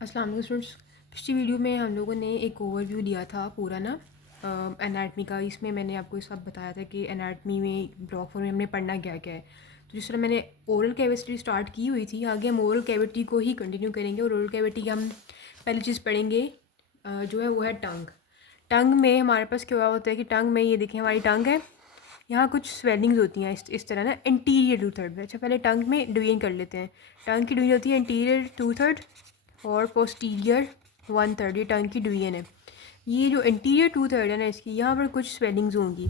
अस्सलाम वालेकुम स्टूडेंट्स। पिछली वीडियो में हम लोगों ने एक ओवरव्यू लिया था पूरा ना एनाटमी का। इसमें मैंने आपको ये सब बताया था कि एनाटमी में ब्लॉक 4 में हमने पढ़ना क्या क्या है। तो जिस तरह मैंने ओरल कैविटी स्टार्ट की हुई थी, आगे हम ओरल कैविटी को ही कंटिन्यू करेंगे। और ओरल कैविटी हम पहली चीज़ पढ़ेंगे जो है वो है टंग। टंग में हमारे पास क्या हुआ होता है कि टंग में ये देखें हमारी टंग है, यहाँ कुछ स्वेलिंग्स होती हैं इस तरह ना एंटीरियर टू थर्ड में। अच्छा पहले टंग में डिवीजन कर लेते हैं। टंग की डिवीजन होती है एंटीरियर टू थर्ड और पोस्टीरियर वन थर्ड। ये टंग की डिवीजन है। ये जो एंटीरियर टू थर्ड है ना, इसकी यहाँ पर कुछ स्वेलिंग्स होंगी।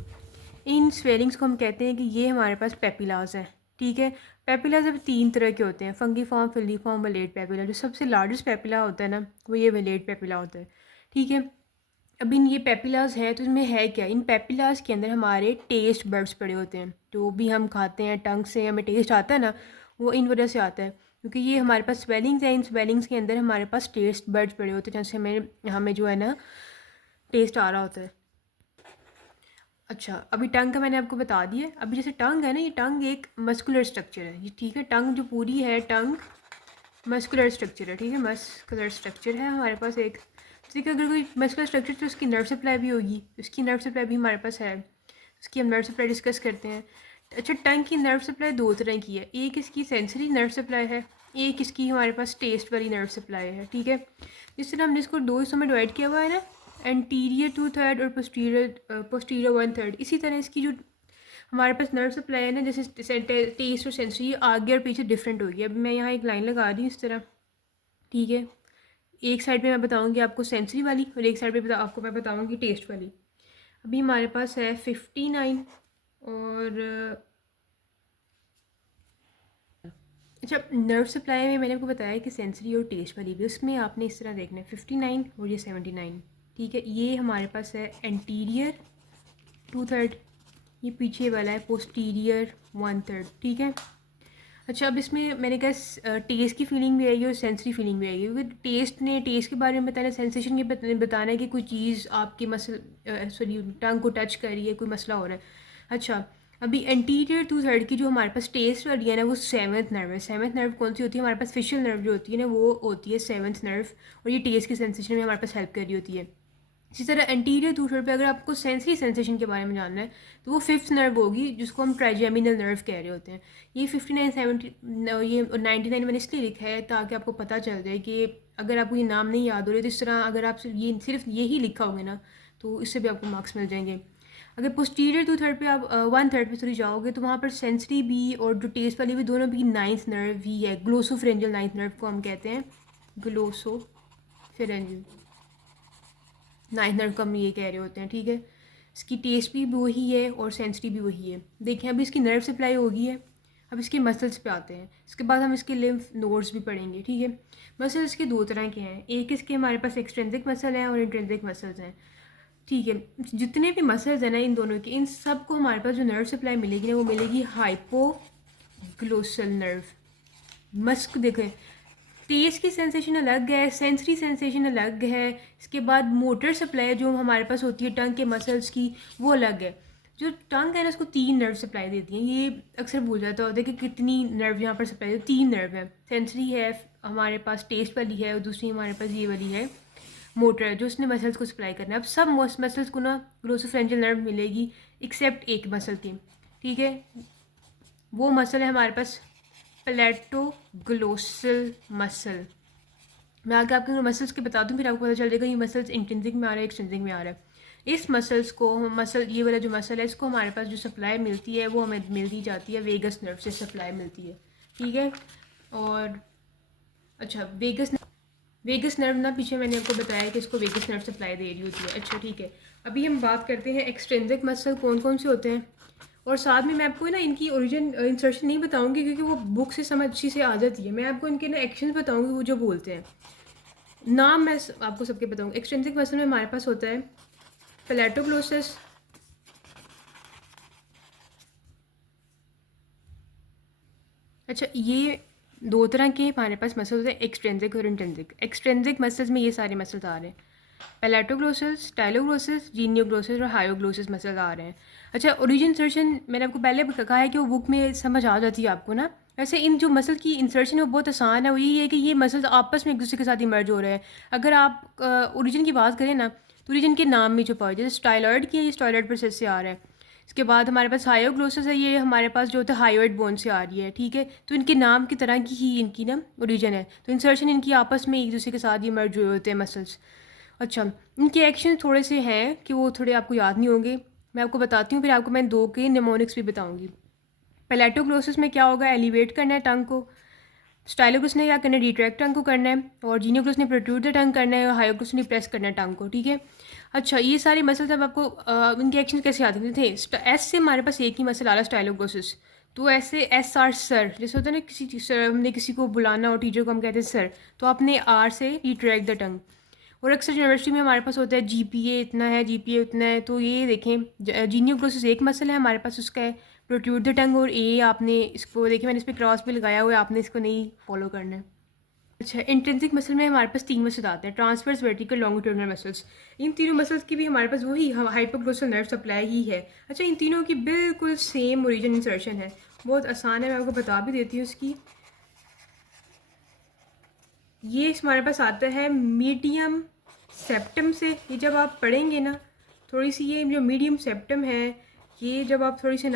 इन स्वेलिंग्स को हम कहते हैं कि ये हमारे पास पेपिलास है। ठीक है, पेपिलास अब तीन तरह के होते हैं, fungiform, filiform, vallate papilla. जो सबसे लार्जेस्ट पेपिला होता है ना, वो ये वेलेट पेपिला होता है। ठीक है, अब इन ये पेपिलास हैं तो इसमें है क्या, इन पेपिलास के अंदर हमारे टेस्ट बर्ड्स पड़े होते हैं। जो भी हम खाते हैं टंग से हमें टेस्ट आता है ना, वो इन वजह से आता है क्योंकि ये हमारे पास स्वेलिंग्स हैं। इन स्वेलिंग्स के अंदर हमारे पास टेस्ट बर्ड्स पड़े होते हैं, जैसे हमें हमें जो है ना टेस्ट आ रहा होता है। अच्छा, अभी टंग का मैंने आपको बता दिया। अभी जैसे टंग है ना, ये टंग एक मस्कुलर स्ट्रक्चर है। ये ठीक है, टंग जो पूरी है, टंग मस्कुलर स्ट्रक्चर है। ठीक है, मस्कुलर स्ट्रक्चर है हमारे पास एक। ठीक है, अगर कोई मस्कुलर स्ट्रक्चर तो उसकी नर्व सप्लाई भी होगी, उसकी नर्व सप्लाई भी हमारे पास है। उसकी हम नर्व सप्लाई डिस्कस करते हैं। अच्छा, टंग की नर्व सप्लाई दो तरह की है। एक इसकी सेंसरी नर्व सप्लाई है, एक इसकी हमारे पास टेस्ट वाली नर्व सप्लाई है। ठीक है, जिस तरह हमने इसको दो हिस्सों में डिवाइड किया हुआ है ना, एंटीरियर टू थर्ड और पोस्टीरियर वन थर्ड, इसी तरह इसकी जो हमारे पास नर्व सप्लाई है ना, जैसे टेस्ट और सेंसरी आगे और पीछे डिफरेंट होगी। अब मैं यहाँ एक लाइन लगा रही हूँ इस तरह। ठीक है, एक साइड पे मैं बताऊँगी आपको सेंसरी वाली और एक साइड पे आपको मैं बताऊँगी टेस्ट वाली। अभी हमारे पास है 59 और अच्छा, नर्व सप्लाई में मैंने आपको बताया कि सेंसरी और टेस्ट वाली भी, उसमें आपने इस तरह देखना है 59 और ये 79। ठीक है, ये हमारे पास है एंटीरियर टू थर्ड, ये पीछे वाला है पोस्टीरियर वन थर्ड। ठीक है, अच्छा अब इसमें मैंने कहा टेस्ट की फीलिंग भी आएगी और सेंसरी फीलिंग भी आएगी, क्योंकि टेस्ट के बारे में बताना, सेंसेशन ये बताना है कि कोई चीज़ आपके सॉरी टंग को टच कर रही है, कोई मसला हो रहा है। अच्छा, अभी एंटीरियर टू थर्ड की जो हमारे पास टेस्ट वाली है ना, वो सेवन्थ नर्व है। सेवन्थ नर्व कौन सी होती है, हमारे पास फेशियल नर्व जो होती है ना, वो होती है सेवन्थ नर्व, और ये टेस्ट के सेंसेशन में हमारे पास हेल्प कर रही होती है। इसी तरह एंटीरियर टू थर्ड पे अगर आपको सेंसरी सेंसेशन के बारे में जानना है तो वो फिफ्थ नर्व होगी, जिसको हम ट्राइजेमिनल नर्व कह रहे होते हैं। ये 59 70 ये 99 मैंने इसलिए लिखा है ताकि आपको पता चल जाए कि अगर आपको ये नाम नहीं याद हो रहे तो इस तरह अगर आप सिर्फ यही लिखा होगे ना, तो इससे भी आपको मार्क्स मिल जाएंगे। अगर पोस्टीरियर टू थर्ड पे आप वन थर्ड पे सॉरी जाओगे तो वहाँ पर सेंसरी भी और जो टेस्ट वाली भी, दोनों भी नाइन्थ नर्व ही है। ग्लोसोफरेंजियल नाइन्थ नर्व को हम कहते हैं, ग्लोसोफरेंजियल नाइन्थ नर्व को हम ये कह रहे होते हैं। ठीक है, इसकी टेस्ट भी वही है और सेंसरी भी वही है। देखें, अभी इसकी नर्व सप्लाई होगी है। अब इसके मसल्स पे आते हैं, इसके बाद हम इसके लिम्फ नोड्स भी पढ़ेंगे। ठीक है, मसल्स के दो तरह के हैं, एक इसके हमारे पास एक्सट्रिंसिक मसल हैं और इंट्रिंसिक मसल्स हैं। ठीक है, जितने भी मसल्स हैं ना इन दोनों के, इन सब को हमारे पास जो नर्व सप्लाई मिलेगी ना, वो मिलेगी हाइपोग्लोसल नर्व। मस्क देखें, टेस्ट की सेंसेशन अलग है, सेंसरी सेंसेशन अलग है। इसके बाद मोटर सप्लाई जो हमारे पास होती है टंग के मसल्स की, वो अलग है। जो टंग है ना, उसको तीन नर्व सप्लाई देती हैं। ये अक्सर भूल जाता होता है कि कितनी नर्व यहाँ पर सप्लाई होती है। तीन नर्व है, सेंसरी है हमारे पास, टेस्ट वाली है, और दूसरी हमारे पास ये वाली है मोटर है, जो उसने मसल्स को सप्लाई करना है। अब सब मसल्स को ना ग्लोसोफ्रेंजियल नर्व मिलेगी एक्सेप्ट एक मसल की। ठीक है, वो मसल है हमारे पास पैलेटोग्लोसल मसल। मैं आगे आपको मसल्स के बता दूं, फिर आपको पता चल जाएगा ये मसल्स इंट्रिंसिक में आ रहा है, एक्सट्रिंसिक में आ रहा है। इस मसल्स को ये वाला जो मसल है, इसको हमारे पास जो सप्लाई मिलती है वो हमें मिलती जाती है वेगस नर्व से सप्लाई मिलती है। ठीक है, और अच्छा वेगस नर्व ना, पीछे मैंने आपको बताया कि इसको वेगस नर्व सप्लाई दे रही होती है। अच्छा ठीक है, अभी हम बात करते हैं एक्सट्रिंसिक मसल कौन कौन से होते हैं। और साथ में मैं आपको ना इनकी ओरिजिन इंसर्शन नहीं बताऊंगी क्योंकि वो बुक से समझ अच्छी से आ जाती है। मैं आपको इनके ना एक्शंस बताऊंगी, वो जो बोलते हैं। नाम मैं आपको सबके बताऊंगी। एक्सट्रिंसिक मसल में हमारे पास होता है पैलेटोग्लोसस, अच्छा ये दो तरह के हमारे पास मसल होते हैं, एक्सट्रिंसिक और इंट्रिंसिक। एक्सट्रिंसिक मसल्स में ये सारे मसल्स आ रहे हैं, पैलेटोग्लोसस, स्टाइलोग्लोसस, जीनियोग्लोसस और हायोग्लोसस मसल आ रहे हैं। अच्छा, ओरिजिन सर्जन मैंने आपको पहले कहा है कि वो बुक में समझ आ जाती है आपको ना। वैसे इन जो मसल की इंसर्शन है वो बहुत आसान है। वो यही है कि ये मसल्स आपस में एक दूसरे के साथ इमर्ज हो रहे हैं। अगर आप ओरिजिन की बात करें ना, तो ओरिजिन के नाम में जो पाओ, जैसे स्टाइलॉइड की है, ये स्टाइलॉइड प्रोसेस से आ रहा है। इसके बाद हमारे पास हायोग्लोसस है, ये हमारे पास जो होता है हायोइड बोन से आ रही है, ठीक है। तो इनके नाम की तरह की ही इनकी ना ओरिजिन है। तो इंसर्शन इनकी आपस में एक दूसरे के साथ ही मर्ज हुए होते हैं मसल्स। अच्छा, इनके एक्शन थोड़े से हैं कि वो थोड़े आपको याद नहीं होंगे, मैं आपको बताती हूँ, फिर आपको मैं दो के निमोनिक्स भी बताऊँगी। पैलेटोग्लोसिस में क्या होगा, एलिवेट करना है टंग को। स्टाइलोग्लोस ने क्या करना है, रिट्रैक्ट टंग को करना है। और जीनियोग्लोस ने प्रोट्रूड द टंग करना है। और हायोग्लोस ने प्रेस करना है टंग को, ठीक है। अच्छा, ये सारे मसल्स अब आपको इनके एक्शन कैसे आते थे। एस से हमारे पास एक ही मसल आ रहा है, स्टाइलोग्लोसिस। तो ऐसे एस आर सर, जैसे होता है ना, किसी सर, हमने किसी को बुलाना और टीचर को हम कहते हैं सर, तो आपने आर से रिट्रैक्ट द टंग। और अक्सर यूनिवर्सिटी में हमारे पास होता है जीपीए इतना है, जीपीए उतना है। तो ये देखें, जीनियोग्लोसिस एक मसल है हमारे पास, उसका है प्रोट्रूड द टंग। और ए आपने इसको देखिए, मैंने इस पर क्रॉस भी लगाया हुआ है, आपने इसको नहीं फॉलो करना है। अच्छा, इंट्रिंसिक मसल में हमारे पास तीन मसल आते हैं, ट्रांसवर्स, वर्टिकल, लॉन्गिट्यूडिनल मसल्स। इन तीनों मसल्स की भी हमारे पास वही हाइपोग्लोसल नर्व सप्लाई ही है। अच्छा, इन तीनों की बिल्कुल सेम ओरिजिन इंसर्शन है, बहुत आसान है, मैं आपको बता भी देती हूँ इसकी। ये हमारे पास आता है मीडियम सेप्टम से। ये जब आप पढ़ेंगे ना थोड़ी सी, ये जो मीडियम सेप्टम है, ये जब आप थोड़ी सी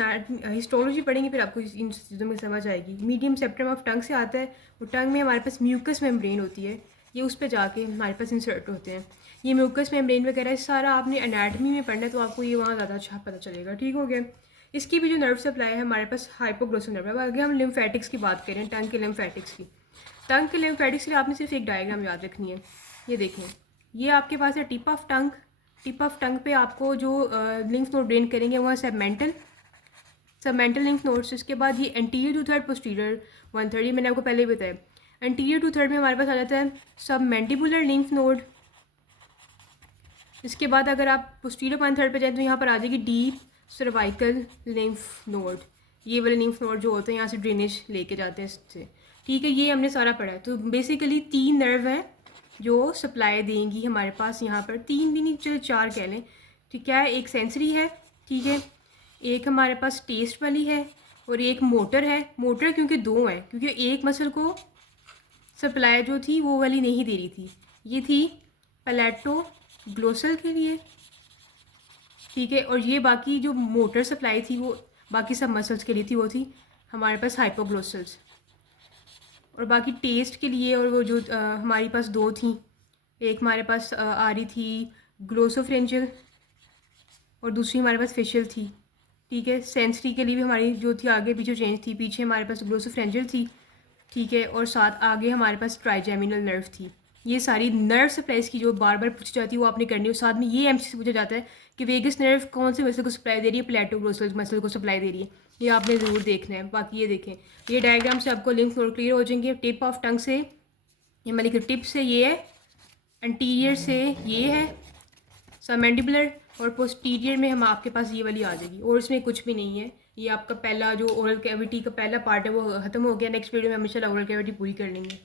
हिस्टोलॉजी पढ़ेंगे फिर आपको इन चीज़ों में समझ आएगी। मीडियम सेप्टम ऑफ टंग से आता है। और टंग में हमारे पास म्यूकस मेम्ब्रेन होती है, ये उस पर जाके हमारे पास इंसर्ट होते हैं। ये म्यूकस मेम्ब्रेन वगैरह सारा आपने एनाटमी में पढ़ना है, तो आपको ये वहाँ ज़्यादा अच्छा पता चलेगा, ठीक हो गया। इसकी भी जो नर्व सप्लाई है हमारे पास हाइपोग्लोसल नर्व है। आगे हम लिम्फेटिक्स की बात करें, टंग के लिम्फेटिक्स की। टंग के लिम्फेटिक्स के लिए आपने सिर्फ एक डायग्राम याद रखनी है। ये देखें, ये आपके पास है tip of tongue. Tip of tongue पे आपको जो लिम्फ नोड ड्रेन करेंगे वो है सबमेंटल लिम्फ नोड्स। इसके बाद ये anterior two third, posterior one third, ये मैंने आपको पहले ही बताया। एंटीरियर टू थर्ड में हमारे पास आ जाता है सबमेंटिबुलर लिम्फ नोड। इसके बाद अगर आप पोस्टीरियर वन थर्ड पे जाए तो यहाँ पर आ जाएगी डीप सर्वाइकल लिम्फ नोड। ये वाले लिम्फ नोड जो होते हैं यहाँ से ड्रेनेज लेके जाते हैं इससे, ठीक है। ये हमने सारा पढ़ा है। तो बेसिकली तीन नर्व हैं जो सप्लाई देंगी हमारे पास यहाँ पर, तीन भी नहीं, चलो चार कह लें, ठीक है। एक सेंसरी है, ठीक है, एक हमारे पास टेस्ट वाली है, और एक मोटर है। मोटर क्योंकि दो हैं, क्योंकि एक मसल को सप्लाई जो थी वो वाली नहीं दे रही थी, ये थी पैलेटोग्लोसल के लिए, ठीक है। और ये बाकी जो मोटर सप्लाई थी वो बाकी सब मसल्स के लिए थी, वो थी हमारे पास हाइपोग्लोसल्स। और बाकी टेस्ट के लिए, और वो जो हमारे पास दो थी, एक हमारे पास आ रही थी ग्लोसोफ्रेंजियल और दूसरी हमारे पास फेशियल थी, ठीक है। सेंसरी के लिए भी हमारी जो थी आगे पीछे चेंज थी, पीछे हमारे पास ग्लोसोफ्रेंजियल थी, ठीक है। और साथ आगे हमारे पास ट्राइजेमिनल नर्व थी। ये सारी नर्व सप्लाईज की जो बार बार पूछी जाती है वो आपने करनी है। और साथ में ये एमसीक्यू पूछा जाता है कि वेगस नर्व कौन से मसल को सप्लाई दे रही है, पैलेटोग्लोसल मसल को सप्लाई दे रही है, ये आपने ज़रूर देखना है। बाकी ये देखें, ये डायग्राम से आपको लिंक नोट क्लियर हो जाएंगे। टिप ऑफ टंग से, ये मतलब कि टिप से ये है, एंटीरियर से ये है सबमैंडिबुलर, और पोस्टीरियर में हम आपके पास ये वाली आ जाएगी। और इसमें कुछ भी नहीं है। ये आपका पहला जो ओरल कैविटी का पहला पार्ट है वो ख़त्म हो गया। नेक्स्ट वीडियो में हम इंशाल्लाह ओरल कैविटी पूरी कर लेंगे।